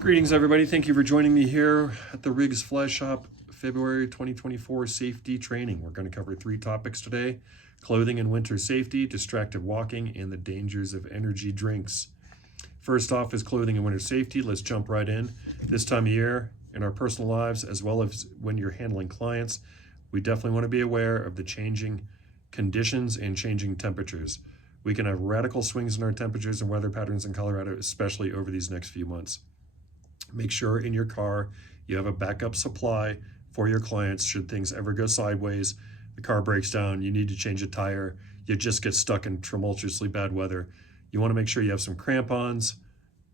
Greetings, everybody. Thank you for joining me here at the Riggs Fly Shop February 2024 safety training. We're going to cover 3 topics today: clothing and winter safety, distracted walking, and the dangers of energy drinks. First off is clothing and winter safety. Let's jump right in. This time of year, in our personal lives, as well as when you're handling clients, we definitely want to be aware of the changing conditions and changing temperatures. We can have radical swings in our temperatures and weather patterns in Colorado, especially over these next few months. Make sure in your car you have a backup supply for your clients should things ever go sideways, the car breaks down, you need to change a tire, you just get stuck in tumultuously bad weather. You want to make sure you have some Cramp Ons,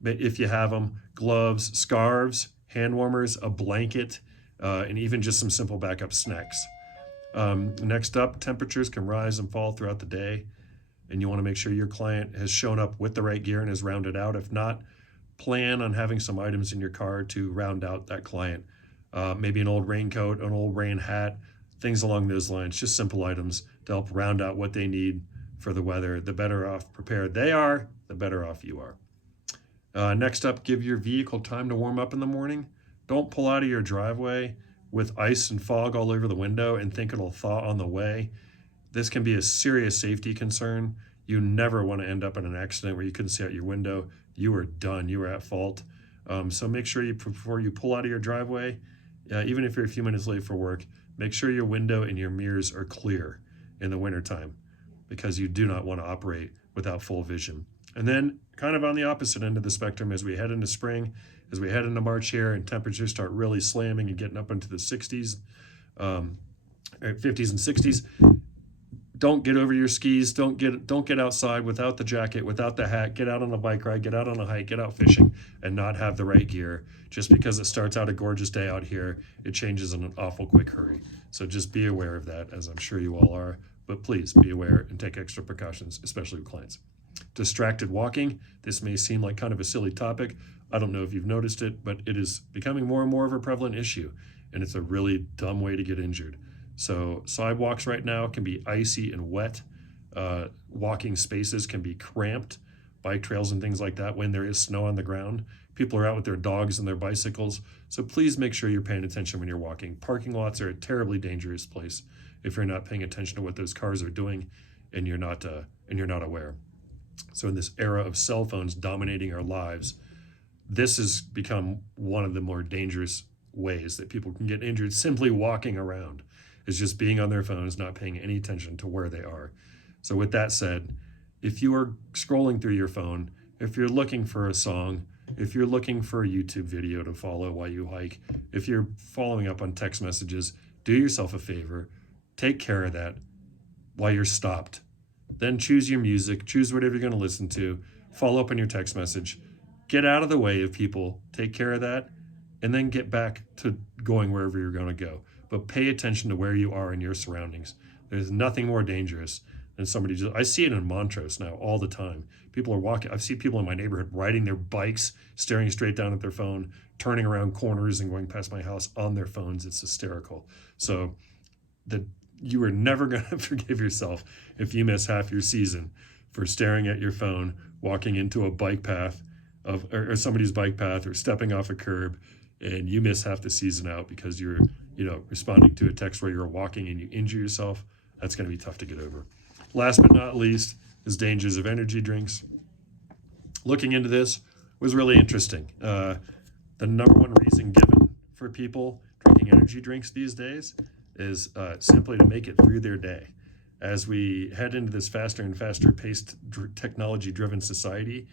if you have them, gloves, scarves, hand warmers, a blanket, and even just some simple backup snacks. Next up, temperatures can rise and fall throughout the day, and you want to make sure your client has shown up with the right gear and is rounded out. If not, plan on having some items in your car to round out that client. Maybe an old raincoat, an old rain hat, things along those lines, just simple items to help round out what they need for the weather. The better off prepared they are, the better off you are. Next up, give your vehicle time to warm up in the morning. Don't pull out of your driveway with ice and fog all over the window and think it'll thaw on the way. This can be a serious safety concern. You never want to end up in an accident where you couldn't see out your window. You are done. You are at fault. So make sure before you pull out of your driveway, even if you're a few minutes late for work, make sure your window and your mirrors are clear in the wintertime, because you do not want to operate without full vision. And then kind of on the opposite end of the spectrum, as we head into spring, as we head into March here and temperatures start really slamming and getting up into the 60s, 50s and 60s, don't get over your skis. Don't get outside without the jacket, without the hat. Get out on a bike ride, get out on a hike, get out fishing, and not have the right gear. Just because it starts out a gorgeous day out here, it changes in an awful quick hurry. So just be aware of that, as I'm sure you all are. But please be aware and take extra precautions, especially with clients. Distracted walking. This may seem like kind of a silly topic. I don't know if you've noticed it, but it is becoming more and more of a prevalent issue, and it's a really dumb way to get injured. So sidewalks right now can be icy and wet. Walking spaces can be cramped, bike trails and things like that when there is snow on the ground. People are out with their dogs and their bicycles. So please make sure you're paying attention when you're walking. Parking lots are a terribly dangerous place if you're not paying attention to what those cars are doing and you're not aware. So in this era of cell phones dominating our lives, this has become one of the more dangerous ways that people can get injured simply walking around, is just being on their phones, not paying any attention to where they are. So with that said, if you are scrolling through your phone, if you're looking for a song, if you're looking for a YouTube video to follow while you hike, if you're following up on text messages, do yourself a favor, take care of that while you're stopped. Then choose your music, choose whatever you're going to listen to, follow up on your text message, get out of the way of people, take care of that, and then get back to going wherever you're going to go. But pay attention to where you are in your surroundings. There's nothing more dangerous than somebody I see it in Montrose now all the time. People are walking. I see people in my neighborhood riding their bikes, staring straight down at their phone, turning around corners and going past my house on their phones. It's hysterical. So you are never going to forgive yourself if you miss half your season for staring at your phone, walking into a bike path or somebody's bike path, or stepping off a curb, and you miss half the season out because you're responding to a text where you're walking and you injure yourself. That's going to be tough to get over. Last but not least is dangers of energy drinks. Looking into this was really interesting. The number one reason given for people drinking energy drinks these days is simply to make it through their day. As we head into this faster and faster paced technology-driven society,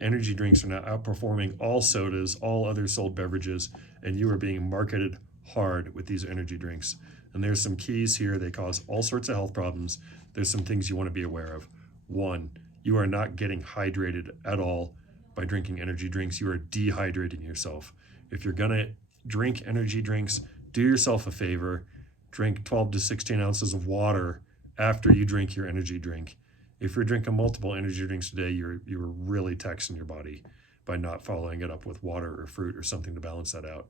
energy drinks are now outperforming all sodas, all other sold beverages, and you are being marketed hard with these energy drinks. And there's some keys here. They cause all sorts of health problems. There's some things you want to be aware of. 1, you are not getting hydrated at all by drinking energy drinks. You are dehydrating yourself. If you're going to drink energy drinks, do yourself a favor. Drink 12 to 16 ounces of water after you drink your energy drink. If you're drinking multiple energy drinks today, you're really taxing your body by not following it up with water or fruit or something to balance that out.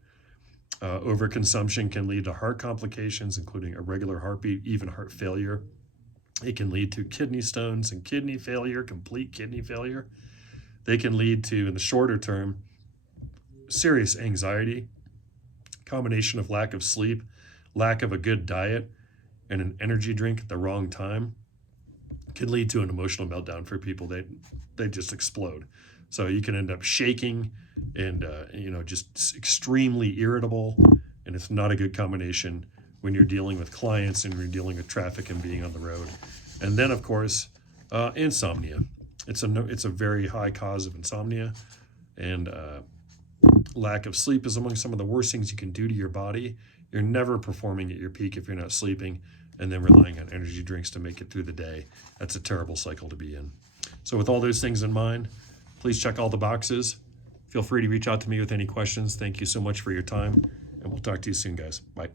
Overconsumption can lead to heart complications, including irregular heartbeat, even heart failure. It can lead to kidney stones and kidney failure, complete kidney failure. They can lead to, in the shorter term, serious anxiety, combination of lack of sleep, lack of a good diet, and an energy drink at the wrong time can lead to an emotional meltdown for people. They just explode. So you can end up shaking and just extremely irritable, and it's not a good combination when you're dealing with clients and you're dealing with traffic and being on the road. And then of course, insomnia. It's a very high cause of insomnia, and lack of sleep is among some of the worst things you can do to your body. You're never performing at your peak if you're not sleeping, and then relying on energy drinks to make it through the day. That's a terrible cycle to be in. So with all those things in mind, please check all the boxes. Feel free to reach out to me with any questions. Thank you so much for your time, and we'll talk to you soon, guys. Bye.